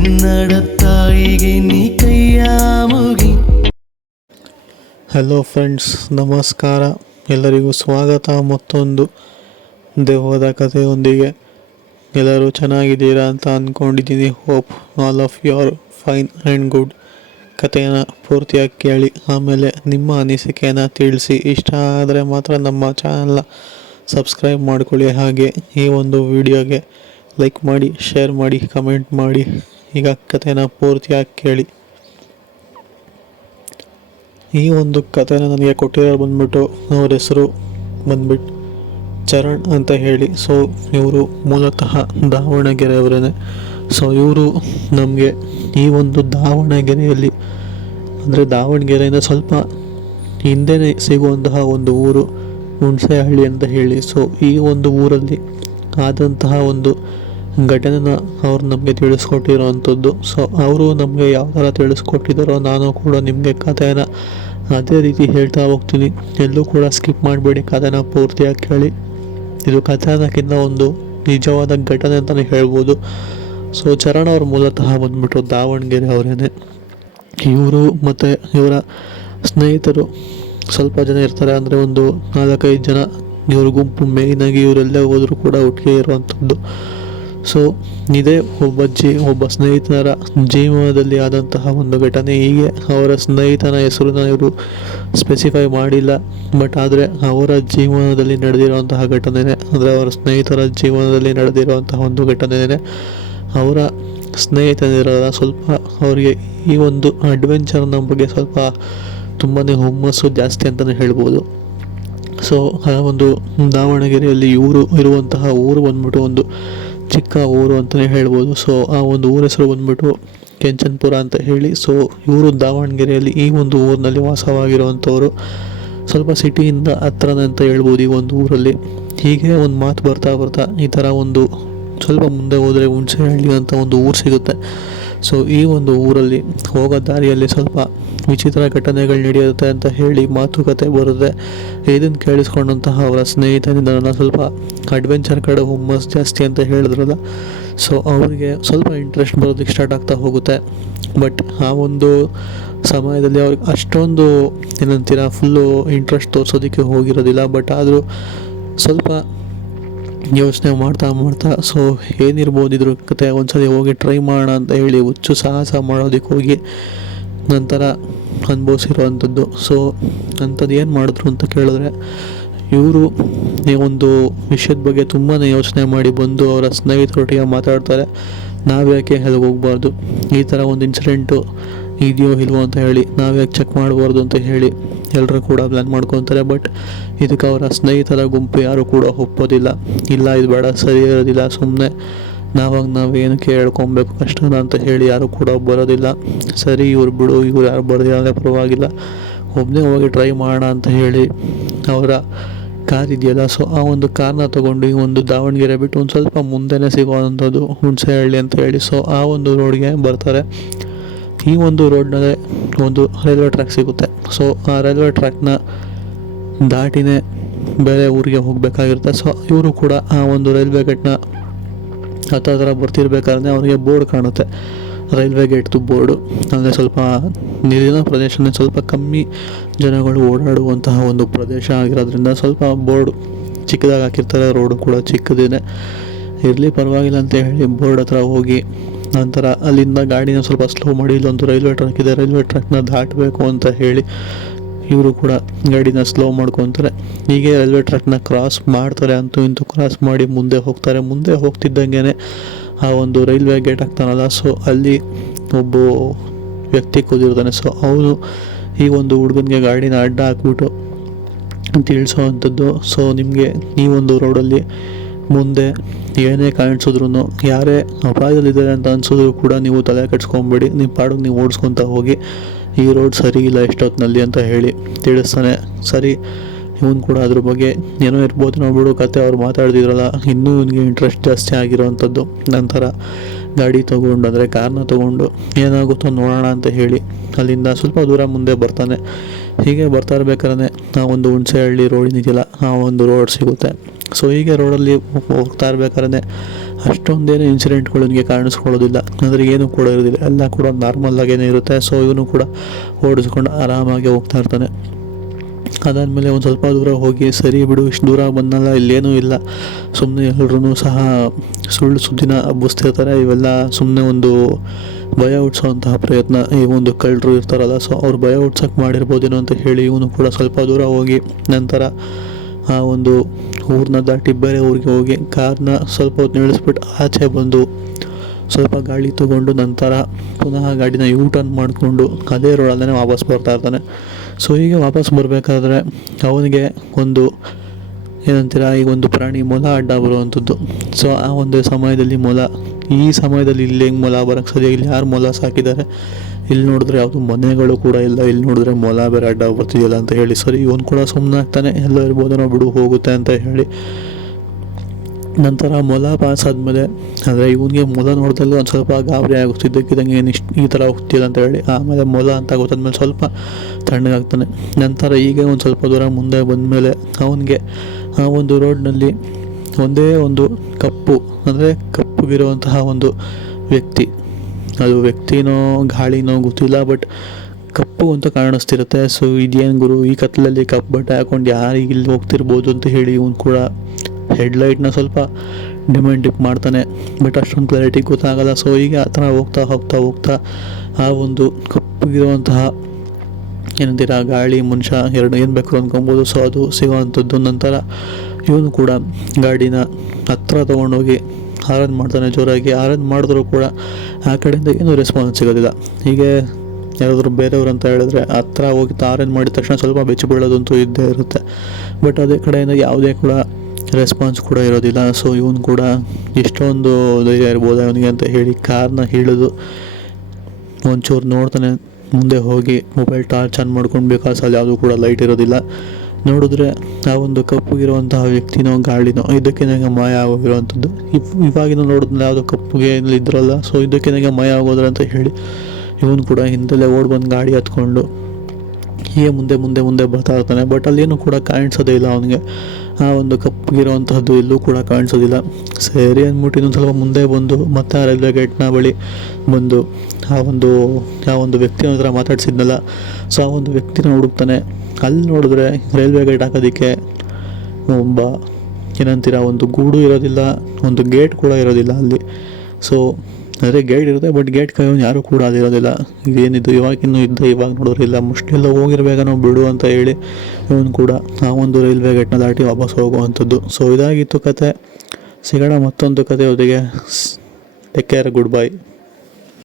ಕನ್ನಡ ತಾಯಿಗೆ ಕೈಯ ಮುಗಿ. ಹಲೋ ಫ್ರೆಂಡ್ಸ್ ನಮಸ್ಕಾರ. ಎಲ್ಲರಿಗೂ ಸ್ವಾಗತ. ಮತ್ತೊಂದು ದೆವ್ವದ ಕಥೆಯೊಂದಿಗೆ. ಎಲ್ಲರೂ ಚೆನ್ನಾಗಿದ್ದೀರಾ ಅಂತ ಅಂದ್ಕೊಂಡಿದ್ದೀನಿ hope all of your fine and good ಕಥೆಯನ್ನು ಪೂರ್ತಿಯಾಗಿ ಕೇಳಿ, ಆಮೇಲೆ ನಿಮ್ಮ ಅನಿಸಿಕೆಯನ್ನು ತಿಳಿಸಿ. ಇಷ್ಟ ಆದರೆ ಮಾತ್ರ ನಮ್ಮ ಚಾನಲ್ನ ಸಬ್ಸ್ಕ್ರೈಬ್ ಮಾಡ್ಕೊಳ್ಳಿ. ಹಾಗೆ ಈ ಒಂದು ವಿಡಿಯೋಗೆ ಲೈಕ್ ಮಾಡಿ ಶೇರ್ ಮಾಡಿ ಕಮೆಂಟ್ ಮಾಡಿ. ಈಗ ಕಥೆನ ಪೂರ್ತಿಯಾಗಿ ಕೇಳಿ. ಈ ಒಂದು ಕಥೆನ ನನಗೆ ಕೊಟ್ಟಿರೋ ಬಂದ್ಬಿಟ್ಟು ಅವ್ರ ಹೆಸರು ಬಂದ್ಬಿಟ್ಟು ಚರಣ್ ಅಂತ ಹೇಳಿ. ಸೊ ಇವರು ಮೂಲತಃ ದಾವಣಗೆರೆಯವರೇ ಸೊ ಇವರು ನಮಗೆ ಈ ಒಂದು ದಾವಣಗೆರೆಯಲ್ಲಿ ಅಂದರೆ ದಾವಣಗೆರೆಯಿಂದ ಸ್ವಲ್ಪ ಹಿಂದೆ ಸಿಗುವಂತಹ ಒಂದು ಊರು ಹುಣಸೆಹಳ್ಳಿ ಅಂತ ಹೇಳಿ. ಸೊ ಈ ಒಂದು ಊರಲ್ಲಿ ಆದಂತಹ ಒಂದು ಘಟನೆನ ಅವ್ರು ನಮಗೆ ತಿಳಿಸ್ಕೊಟ್ಟಿರೋವಂಥದ್ದು ಸೊ ಅವರು ನಮಗೆ ಯಾವ ಥರ ತಿಳಿಸ್ಕೊಟ್ಟಿದ್ದಾರೋ ನಾನು ಕೂಡ ನಿಮಗೆ ಕಥೆನ ಅದೇ ರೀತಿ ಹೇಳ್ತಾ ಹೋಗ್ತೀನಿ. ಎಲ್ಲೂ ಕೂಡ ಸ್ಕಿಪ್ ಮಾಡಬೇಡಿ, ಕಥೆನ ಪೂರ್ತಿಯಾಗಿ ಕೇಳಿ. ಇದು ಕಥಾನಕ್ಕಿಂತ ಒಂದು ನಿಜವಾದ ಘಟನೆ ಅಂತಲೇ ಹೇಳ್ಬೋದು. ಸೊ ಚರಣ್ ಅವ್ರು ಮೂಲತಃ ಬಂದ್ಬಿಟ್ಟು ದಾವಣಗೆರೆ ಅವರೇನೆ. ಇವರು ಮತ್ತು ಇವರ ಸ್ನೇಹಿತರು ಸ್ವಲ್ಪ ಜನ ಇರ್ತಾರೆ, ಅಂದರೆ ಒಂದು ನಾಲ್ಕೈದು ಜನ ಇವ್ರ ಗುಂಪು ಮೇಯ್ನಾಗಿ ಇವರೆಲ್ಲೇ ಹೋದರೂ ಕೂಡ ಒಟ್ಟಿಗೆ ಇರುವಂಥದ್ದು. ಸೊ ಇದೇ ಒಬ್ಬ ಜೀ ಒಬ್ಬ ಸ್ನೇಹಿತನರ ಜೀವನದಲ್ಲಿ ಆದಂತಹ ಒಂದು ಘಟನೆ ಹೀಗೆ. ಅವರ ಸ್ನೇಹಿತನ ಹೆಸರನ್ನ ಇವರು ಸ್ಪೆಸಿಫೈ ಮಾಡಿಲ್ಲ ಬಟ್ ಆದರೆ ಅವರ ಜೀವನದಲ್ಲಿ ನಡೆದಿರುವಂತಹ ಘಟನೆನೇ, ಅಂದರೆ ಅವರ ಸ್ನೇಹಿತರ ಜೀವನದಲ್ಲಿ ನಡೆದಿರುವಂತಹ ಒಂದು ಘಟನೆನೇ ಅವರ ಸ್ನೇಹಿತನಿರಲ್ಲ, ಸ್ವಲ್ಪ ಅವರಿಗೆ ಈ ಒಂದು ಅಡ್ವೆಂಚರ್ನ ಬಗ್ಗೆ ಸ್ವಲ್ಪ ತುಂಬಾ ಹುಮ್ಮಸ್ಸು ಜಾಸ್ತಿ ಅಂತಲೇ ಹೇಳ್ಬೋದು. ಸೊ ಆ ಒಂದು ದಾವಣಗೆರೆಯಲ್ಲಿ ಇವರು ಇರುವಂತಹ ಊರು ಬಂದ್ಬಿಟ್ಟು ಒಂದು ಚಿಕ್ಕ ಊರು ಅಂತಲೇ ಹೇಳ್ಬೋದು. ಸೊ ಆ ಒಂದು ಊರ ಹೆಸರು ಬಂದ್ಬಿಟ್ಟು ಕೆಂಚನ್ಪುರ ಅಂತ ಹೇಳಿ. ಸೊ ಇವರು ದಾವಣಗೆರೆಯಲ್ಲಿ ಈ ಒಂದು ಊರಿನಲ್ಲಿ ವಾಸವಾಗಿರುವಂಥವರು. ಸ್ವಲ್ಪ ಸಿಟಿಯಿಂದ ಹತ್ರನೇ ಅಂತ ಹೇಳ್ಬೋದು ಈ ಒಂದು ಊರಲ್ಲಿ. ಹೀಗೆ ಒಂದು ಮಾತು ಬರ್ತಾ ಬರ್ತಾ ಈ ಥರ ಒಂದು ಸ್ವಲ್ಪ ಮುಂದೆ ಹೋದರೆ ಹುಣಸೆಹಳ್ಳಿ ಅಂತ ಒಂದು ಊರು ಸಿಗುತ್ತೆ. ಸೊ ಈ ಒಂದು ಊರಲ್ಲಿ ಹೋಗೋ ದಾರಿಯಲ್ಲಿ ಸ್ವಲ್ಪ ವಿಚಿತ್ರ ಘಟನೆಗಳು ನಡೆಯುತ್ತೆ ಅಂತ ಹೇಳಿ ಮಾತುಕತೆ ಬರುತ್ತೆ. ಇದನ್ನು ಕೇಳಿಸ್ಕೊಂಡಂತಹ ಅವರ ಸ್ನೇಹಿತನಿಂದ ನನ್ನ ಸ್ವಲ್ಪ ಅಡ್ವೆಂಚರ್ ಕಡೆ ಹುಮ್ಮಸ್ ಜಾಸ್ತಿ ಅಂತ ಹೇಳಿದ್ರಲ್ಲ. ಸೊ ಅವರಿಗೆ ಸ್ವಲ್ಪ ಇಂಟ್ರೆಸ್ಟ್ ಬರೋದಕ್ಕೆ ಸ್ಟಾರ್ಟ್ ಆಗ್ತಾ ಹೋಗುತ್ತೆ. ಬಟ್ ಆ ಒಂದು ಸಮಯದಲ್ಲಿ ಅವ್ರಿಗೆ ಅಷ್ಟೊಂದು ಏನಂತೀರ ಫುಲ್ಲು ಇಂಟ್ರೆಸ್ಟ್ ತೋರಿಸೋದಕ್ಕೆ ಹೋಗಿರೋದಿಲ್ಲ. ಬಟ್ ಆದರೂ ಸ್ವಲ್ಪ ಯೋಚನೆ ಮಾಡ್ತಾ ಮಾಡ್ತಾ, ಸೊ ಏನಿರ್ಬೋದು ಇದ್ರ ಕತೆ ಒಂದ್ಸಲಿ ಹೋಗಿ ಟ್ರೈ ಮಾಡೋಣ ಅಂತ ಹೇಳಿ ಹುಚ್ಚು ಸಾಹಸ ಮಾಡೋದಕ್ಕೆ ಹೋಗಿ ನಂತರ ಅನುಭವಿಸಿರುವಂಥದ್ದು. ಸೊ, ಅಂಥದ್ದು ಏನು ಮಾಡಿದ್ರು ಅಂತ ಕೇಳಿದ್ರೆ, ಇವರು ಈ ಒಂದು ವಿಷಯದ ಬಗ್ಗೆ ತುಂಬಾ ಯೋಚನೆ ಮಾಡಿ ಬಂದು ಅವರ ಸ್ನೇಹಿತರೊಟ್ಟಿಗೆ ಮಾತಾಡ್ತಾರೆ. ನಾವ್ಯಾಕೆ ಅಲ್ಲಿಗೆ ಹೋಗ್ಬಾರ್ದು? ಈ ಥರ ಒಂದು ಇನ್ಸಿಡೆಂಟು ಇದೆಯೋ ಇಲ್ವೋ ಅಂತ ಹೇಳಿ, ನಾವ್ಯಾಕೆ ಚೆಕ್ ಮಾಡಬಾರ್ದು ಅಂತ ಹೇಳಿ ಎಲ್ಲರೂ ಕೂಡ ಪ್ಲ್ಯಾನ್ ಮಾಡ್ಕೊತಾರೆ. ಬಟ್ ಇದಕ್ಕೆ ಅವರ ಸ್ನೇಹಿತರ ಗುಂಪು ಯಾರು ಕೂಡ ಒಪ್ಪೋದಿಲ್ಲ. ಇಲ್ಲ, ಇದು ಬೇಡ, ಸರಿ ಇರೋದಿಲ್ಲ ಸುಮ್ಮನೆ ನಾವಾಗ ನಾವು ಏನಕ್ಕೆ ಹೇಳ್ಕೊಬೇಕು ಕಷ್ಟನ ಅಂತ ಹೇಳಿ ಯಾರು ಕೂಡ ಬರೋದಿಲ್ಲ. ಸರಿ, ಇವ್ರು ಬಿಡು, ಇವ್ರು ಯಾರು ಬರೋದಿಲ್ಲ ಅಂದರೆ ಪರವಾಗಿಲ್ಲ. ಒಬ್ಬನೇ ಹೋಗಿ ಟ್ರೈ ಮಾಡೋಣ ಅಂತ ಹೇಳಿ ಅವರ ಕಾರ್ ಇದೆಯಲ್ಲ ಸೊ ಆ ಒಂದು ಕಾರ್ನ ತೊಗೊಂಡು ಈ ಒಂದು ದಾವಣಗೆರೆ ಬಿಟ್ಟು ಒಂದು ಸ್ವಲ್ಪ ಮುಂದೆನೇ ಸಿಗುವಂಥದ್ದು ಹುಣಸೆಹಳ್ಳಿ ಅಂತ ಹೇಳಿ ಸೊ ಆ ಒಂದು ರೋಡ್ಗೆ ಬರ್ತಾರೆ. ಈ ಒಂದು ರೋಡ್ನಲ್ಲೇ ಒಂದು ರೈಲ್ವೆ ಟ್ರ್ಯಾಕ್ ಸಿಗುತ್ತೆ. ಸೊ ಆ ರೈಲ್ವೆ ಟ್ರ್ಯಾಕ್ನ ದಾಟಿನೇ ಬೇರೆ ಊರಿಗೆ ಹೋಗಬೇಕಾಗಿರುತ್ತೆ. ಸೊ ಇವರು ಕೂಡ ಆ ಒಂದು ರೈಲ್ವೆ ಗೇಟ್ನ ಹತ್ರ ಬರ್ತಿರ್ಬೇಕಾದ್ರೆ ಅವರಿಗೆ ಬೋರ್ಡ್ ಕಾಣುತ್ತೆ. ರೈಲ್ವೆ ಗೇಟ್ದು ಬೋರ್ಡು. ಅಂದರೆ ಸ್ವಲ್ಪ ನೀರಿನ ಪ್ರದೇಶನೇ ಸ್ವಲ್ಪ ಕಮ್ಮಿ ಜನಗಳು ಓಡಾಡುವಂತಹ ಒಂದು ಪ್ರದೇಶ ಆಗಿರೋದ್ರಿಂದ ಸ್ವಲ್ಪ ಬೋರ್ಡ್ ಚಿಕ್ಕದಾಗಿ ಹಾಕಿರ್ತಾರೆ. ರೋಡು ಕೂಡ ಚಿಕ್ಕದೇನೆ. ಇರಲಿ ಪರವಾಗಿಲ್ಲ ಅಂತ ಹೇಳಿ ಬೋರ್ಡ್ ಹತ್ರ ಹೋಗಿ ನಂತರ ಅಲ್ಲಿಂದ ಗಾಡಿನ ಸ್ವಲ್ಪ ಸ್ಲೋ ಮಾಡಿ ಇಲ್ಲೊಂದು ರೈಲ್ವೆ ಟ್ರ್ಯಾಕ್ ಇದೆ. ರೈಲ್ವೆ ಟ್ರ್ಯಾಕ್ನ ದಾಟಬೇಕು ಅಂತ ಹೇಳಿ ಇವರು ಕೂಡ ಗಾಡಿನ ಸ್ಲೋ ಮಾಡ್ಕೊತಾರೆ. ಹೀಗೆ ರೈಲ್ವೆ ಟ್ರ್ಯಾಕ್ನ ಕ್ರಾಸ್ ಮಾಡ್ತಾರೆ ಅಂತೂ ಇಂತೂ ಕ್ರಾಸ್ ಮಾಡಿ ಮುಂದೆ ಹೋಗ್ತಾರೆ. ಮುಂದೆ ಹೋಗ್ತಿದ್ದಂಗೆ ಆ ಒಂದು ರೈಲ್ವೆ ಗೇಟ್ ಆಗ್ತಾನಲ್ಲ ಸೊ ಅಲ್ಲಿ ಒಬ್ಬ ವ್ಯಕ್ತಿ ಕೂದಿರ್ತಾನೆ ಸೊ ಅವನು ಈ ಒಂದು ಹುಡುಗನಿಗೆ ಗಾಡಿನ ಅಡ್ಡ ಹಾಕ್ಬಿಟ್ಟು ತಿಳಿಸೋ ಅಂಥದ್ದು. ಸೊ ನಿಮಗೆ ಈ ಒಂದು ರೋಡಲ್ಲಿ ಮುಂದೆ ಏನೇ ಕಾಣಿಸಿದ್ರು ಯಾರೇ ಅಪಾಯದಲ್ಲಿದ್ದಾರೆ ಅಂತ ಅನಿಸಿದ್ರು ಕೂಡ ನೀವು ತಲೆ ಕೆಡ್ಸ್ಕೊಂಬೇಡಿ, ನಿಮ್ಮ ಪಾಡಿಗೆ ನೀವು ಓಡಿಸ್ಕೊತ ಹೋಗಿ, ಈ ರೋಡ್ ಸರಿ ಇಲ್ಲ ಎಷ್ಟೊತ್ತಿನಲ್ಲಿ ಅಂತ ಹೇಳಿ ತಿಳಿಸ್ತಾನೆ. ಸರಿ, ಇವನು ಕೂಡ ಅದ್ರ ಬಗ್ಗೆ ಏನೋ ಇರ್ಬೋದು ನಾವು ಕತೆ ಅವ್ರು ಮಾತಾಡ್ತಿದ್ರಲ್ಲ, ಇನ್ನೂ ಇವನಿಗೆ ಇಂಟ್ರೆಸ್ಟ್ ಜಾಸ್ತಿ ಆಗಿರೋವಂಥದ್ದು ನಂತರ ಗಾಡಿ ತೊಗೊಂಡು, ಅಂದರೆ ಕಾರ್ನ ತೊಗೊಂಡು, ಏನಾಗುತ್ತೋ ನೋಡೋಣ ಅಂತ ಹೇಳಿ ಅಲ್ಲಿಂದ ಸ್ವಲ್ಪ ದೂರ ಮುಂದೆ ಬರ್ತಾನೆ. ಹೀಗೆ ಬರ್ತಾ ಇರ್ಬೇಕಾದ್ರೆ ಆ ಒಂದು ಹುಣಸೆಹಳ್ಳಿ ರೋಡ್ ಇದೆಯಲ್ಲ ಆ ಒಂದು ರೋಡ್ ಸಿಗುತ್ತೆ. ಸೊ ಹೀಗೆ ರೋಡಲ್ಲಿ ಹೋಗ್ತಾ ಇರ್ಬೇಕಾದ್ರೆ ಅಷ್ಟೊಂದೇನು ಇನ್ಸಿಡೆಂಟ್ಗಳು ನನಗೆ ಕಾಣಿಸ್ಕೊಳ್ಳೋದಿಲ್ಲ. ಅಂದರೆ ಏನು ಕೂಡ ಇರೋದಿಲ್ಲ. ಎಲ್ಲ ಕೂಡ ನಾರ್ಮಲ್ ಆಗೇನೇ ಇರುತ್ತೆ. ಸೊ ಇವನು ಕೂಡ ಓಡಿಸ್ಕೊಂಡು ಆರಾಮಾಗಿ ಹೋಗ್ತಾ ಇರ್ತಾನೆ. ಅದಾದಮೇಲೆ ಒಂದು ಸ್ವಲ್ಪ ದೂರ ಹೋಗಿ, ಸರಿ ಬಿಡು, ಇಷ್ಟು ದೂರ ಬಂದಲ್ಲ, ಇಲ್ಲೇನೂ ಇಲ್ಲ. ಸುಮ್ಮನೆ ಎಲ್ಲರೂ ಸಹ ಸುಳ್ಳು ಸುದ್ದಿನ ಹಬ್ಬಿಸ್ತಿರ್ತಾರೆ. ಇವೆಲ್ಲ ಸುಮ್ಮನೆ ಒಂದು ಭಯ ಹುಟ್ಟಿಸೋವಂತಹ ಪ್ರಯತ್ನ. ಈ ಒಂದು ಕಳ್ಳರು ಇರ್ತಾರಲ್ಲ ಸೊ ಅವ್ರು ಭಯ ಹುಟ್ಸೋಕ್ಕೆ ಮಾಡಿರ್ಬೋದೇನೋ ಅಂತ ಹೇಳಿ ಇವನು ಕೂಡ ಸ್ವಲ್ಪ ದೂರ ಹೋಗಿ ನಂತರ ಆ ಒಂದು ಊರನ್ನ ದಾಟಿ ಬೇರೆ ಊರಿಗೆ ಹೋಗಿ ಕಾರ್ನ ಸ್ವಲ್ಪ ಹೊತ್ತು ನಿಲ್ಲಿಸ್ಬಿಟ್ಟು ಆಚೆ ಬಂದು ಸ್ವಲ್ಪ ಗಾಳಿ ತಗೊಂಡು ನಂತರ ಪುನಃ ಗಾಡಿನ ಯೂ ಟರ್ನ್ ಮಾಡಿಕೊಂಡು ಅದೇ ರೋಡಲ್ಲೇ ವಾಪಸ್ ಬರ್ತಾ ಇರ್ತಾನೆ. ಸೊ ಹೀಗೆ ವಾಪಸ್ ಬರಬೇಕಾದ್ರೆ ಅವನಿಗೆ ಒಂದು ಏನಂತೀರ ಈಗ ಒಂದು ಪ್ರಾಣಿ ಮೊಲ ಅಡ್ಡ ಬರುವಂಥದ್ದು. ಸೊ ಆ ಒಂದು ಸಮಯದಲ್ಲಿ ಮೊಲ, ಈ ಸಮಯದಲ್ಲಿ ಇಲ್ಲಿ ಹೆಂಗೆ ಮೊಲ ಬರೋಕ್ಕೆ ಸರಿ ಇಲ್ಲಿ, ಯಾರು ಮೊಲ ಸಾಕಿದ್ದಾರೆ? ಇಲ್ಲಿ ನೋಡಿದ್ರೆ ಯಾವುದು ಮನೆಗಳು ಕೂಡ ಇಲ್ಲ. ಇಲ್ಲಿ ನೋಡಿದ್ರೆ ಮೊಲ ಬೇರೆ ಅಡ್ಡ ಬರ್ತಿದೆಯಲ್ಲ ಅಂತ ಹೇಳಿ. ಸರಿ, ಇವನು ಕೂಡ ಸುಮ್ಮನೆ ಆಗ್ತಾನೆ. ಎಲ್ಲ ಇರ್ಬೋದೇನೋ ಬಿಡು, ಹೋಗುತ್ತೆ ಅಂತ ಹೇಳಿ. ನಂತರ ಮೊಲ ಪಾಸ್ ಆದಮೇಲೆ ಅಂದರೆ ಇವನಿಗೆ ಮೊಲ ನೋಡಿದಲ್ಲಿ ಒಂದು ಸ್ವಲ್ಪ ಗಾಬರಿ ಆಗುತ್ತಿದ್ದಕ್ಕಿದ್ದಂಗೆ ಏನು ಇಷ್ಟು ಈ ಥರ ಹೋಗ್ತಿಲ್ಲ ಅಂತ ಹೇಳಿ. ಆಮೇಲೆ ಮೊಲ ಅಂತ ಗೊತ್ತಾದ್ಮೇಲೆ ಸ್ವಲ್ಪ ತಣ್ಣಗಾಗ್ತಾನೆ ನಂತರ ಈಗ ಒಂದು ಸ್ವಲ್ಪ ದೂರ ಮುಂದೆ ಬಂದಮೇಲೆ ಅವನಿಗೆ ಆ ಒಂದು ರೋಡ್ನಲ್ಲಿ ಒಂದೇ ಒಂದು ಕಪ್ಪು, ಅಂದರೆ ಕಪ್ಪುಗಿರುವಂತಹ ಒಂದು ವ್ಯಕ್ತಿ. ಅದು ವ್ಯಕ್ತಿನೋ ಗಾಳಿನೋ ಗೊತ್ತಿಲ್ಲ ಬಟ್ ಕಪ್ಪು ಅಂತ ಕಾಣಿಸ್ತಿರುತ್ತೆ. ಸೊ ಇದೇನು ಗುರು, ಈ ಕತ್ತಲಲ್ಲಿ ಕಪ್ಪು ಬಟ್ಟೆ ಹಾಕೊಂಡು ಯಾರಿಗೆ ಇಲ್ಲಿ ಹೋಗ್ತಿರ್ಬೋದು ಅಂತ ಹೇಳಿ ಇವನು ಕೂಡ ಹೆಡ್ಲೈಟ್ನ ಸ್ವಲ್ಪ ಡಿಮ್ಯಾಂಡ್ ಡಿಪ್ ಮಾಡ್ತಾನೆ. ಬಟ್ ಅಷ್ಟೊಂದು ಕ್ಲಾರಿಟಿ ಗೊತ್ತಾಗಲ್ಲ. ಸೊ ಈಗ ಆ ಥರ ಹೋಗ್ತಾ ಹೋಗ್ತಾ ಹೋಗ್ತಾ ಆ ಒಂದು ಕಪ್ಪಗಿರುವಂತಹ ಏನಂತೀರ, ಗಾಳಿ, ಮನುಷ್ಯ ಎರಡು ಏನು ಬೇಕು ಅಂದ್ಕೊಬೋದು ಸೊ ಅದು ಸಿಗೋವಂಥದ್ದು. ನಂತರ ಇವನು ಕೂಡ ಗಾಡಿನ ಹತ್ರ ತೊಗೊಂಡೋಗಿ ಹಾರನ್ ಮಾಡ್ತಾನೆ ಜೋರಾಗಿ. ಹಾರನ್ ಮಾಡಿದ್ರು ಕೂಡ ಆ ಕಡೆಯಿಂದ ಏನೂ ರೆಸ್ಪಾನ್ಸ್ ಸಿಗೋದಿಲ್ಲ. ಹೀಗೆ ಯಾರಾದರೂ ಬೇರೆಯವ್ರು ಅಂತ ಹೇಳಿದ್ರೆ ಹತ್ರ ಹೋಗಿ ಆರನ್ ಮಾಡಿದ ತಕ್ಷಣ ಸ್ವಲ್ಪ ಬೆಚ್ಚಿ ಬೀಳೋದಂತೂ ಇದ್ದೇ ಇರುತ್ತೆ. ಬಟ್ ಅದೇ ಕಡೆಯಿಂದ ಯಾವುದೇ ಕೂಡ ರೆಸ್ಪಾನ್ಸ್ ಕೂಡ ಇರೋದಿಲ್ಲ. ಸೊ ಇವನು ಕೂಡ ಎಷ್ಟೊಂದು ಧೈರ್ಯ ಇರ್ಬೋದು ಅವನಿಗೆ ಅಂತ ಹೇಳಿ ಕಾರ್ನ ಹಿಡಿದು ಒಂಚೂರು ನೋಡ್ತಾನೆ. ಮುಂದೆ ಹೋಗಿ ಮೊಬೈಲ್ ಟಾರ್ಚ್ ಆನ್ ಮಾಡ್ಕೊಂಡು ಅಲ್ಲಿ ಯಾವುದೂ ಕೂಡ ಲೈಟ್ ಇರೋದಿಲ್ಲ. ನೋಡಿದ್ರೆ ಆ ಒಂದು ಕಪ್ಪುಗಿರುವಂತಹ ವ್ಯಕ್ತಿನೋ, ಗಾಳಿನೋ, ಇದಕ್ಕೆ ನನಗೆ ಮಾಯ ಆಗೋಗಿರುವಂಥದ್ದು. ಇವ್, ಇವಾಗಿನ ನೋಡಿದ್ರೆ ಯಾವುದೋ ಕಪ್ಪುಗೆ ಇದ್ರಲ್ಲ ಸೊ ಇದಕ್ಕೆ ನನಗೆ ಮಾಯ ಆಗೋದ್ರ ಅಂತ ಹೇಳಿ, ಇವನು ಕೂಡ ಹಿಂದೆಲೆ ಓಡಿ ಬಂದು ಗಾಡಿ ಹತ್ಕೊಂಡು ಹೀಗೆ ಮುಂದೆ ಮುಂದೆ ಮುಂದೆ ಬರ್ತಾ ಇರ್ತಾನೆ. ಬಟ್ ಅಲ್ಲೇನು ಕೂಡ ಕಾಣಿಸೋದೇ ಇಲ್ಲ ಅವನಿಗೆ. ಆ ಒಂದು ಕಪ್ಪಗಿರುವಂತಹದ್ದು ಎಲ್ಲೂ ಕೂಡ ಕಾಣಿಸೋದಿಲ್ಲ. ಸರಿ ಅಂದ್ಬಿಟ್ಟು ಇನ್ನೊಂದು ಸ್ವಲ್ಪ ಮುಂದೆ ಬಂದು ಮತ್ತೆ ಆ ರೈಲ್ವೆ ಗೇಟ್ನ ಬಳಿ ಬಂದು ಆ ಒಂದು ಆ ಒಂದು ವ್ಯಕ್ತಿ ಹತ್ರ ಮಾತಾಡ್ಸಿದ್ನಲ್ಲ. ಸೊ ಆ ಒಂದು ವ್ಯಕ್ತಿನ ಹುಡುಕ್ತಾನೆ. ಅಲ್ಲಿ ನೋಡಿದ್ರೆ ರೈಲ್ವೆ ಗೇಟ್ ಹಾಕೋದಕ್ಕೆ ಒಬ್ಬ, ಏನಂತೀರ, ಒಂದು ಗೂಡು ಇರೋದಿಲ್ಲ, ಒಂದು ಗೇಟ್ ಕೂಡ ಇರೋದಿಲ್ಲ ಅಲ್ಲಿ. ಸೊ ಅಂದರೆ ಗೇಟ್ ಇರುತ್ತೆ ಬಟ್ ಗೇಟ್ ಕಾಯೋನು ಯಾರು ಕೂಡ ಅದಿರೋದಿಲ್ಲ. ಏನಿದ್ದು ಇವಾಗಿನ್ನೂ ಇದ್ದ, ಇವಾಗ ನೋಡೋರು ಇಲ್ಲ. ಮುಷ್ಟೆಲ್ಲ ನಾವು ಬಿಡು ಅಂತ ಹೇಳಿ ಇವನು ಕೂಡ. ಆ ಒಂದು ರೈಲ್ವೆ ಗೇಟ್ನ ದಾಟಿ ವಾಪಸ್ ಹೋಗುವಂಥದ್ದು. ಸೊ ಇದಾಗಿತ್ತು ಕತೆ. ಸಿಗೋಣ ಮತ್ತೊಂದು ಕತೆ ಜೊತೆಗೆ ಟೇಕ್ ಕೇರ್ ಗುಡ್ ಬೈ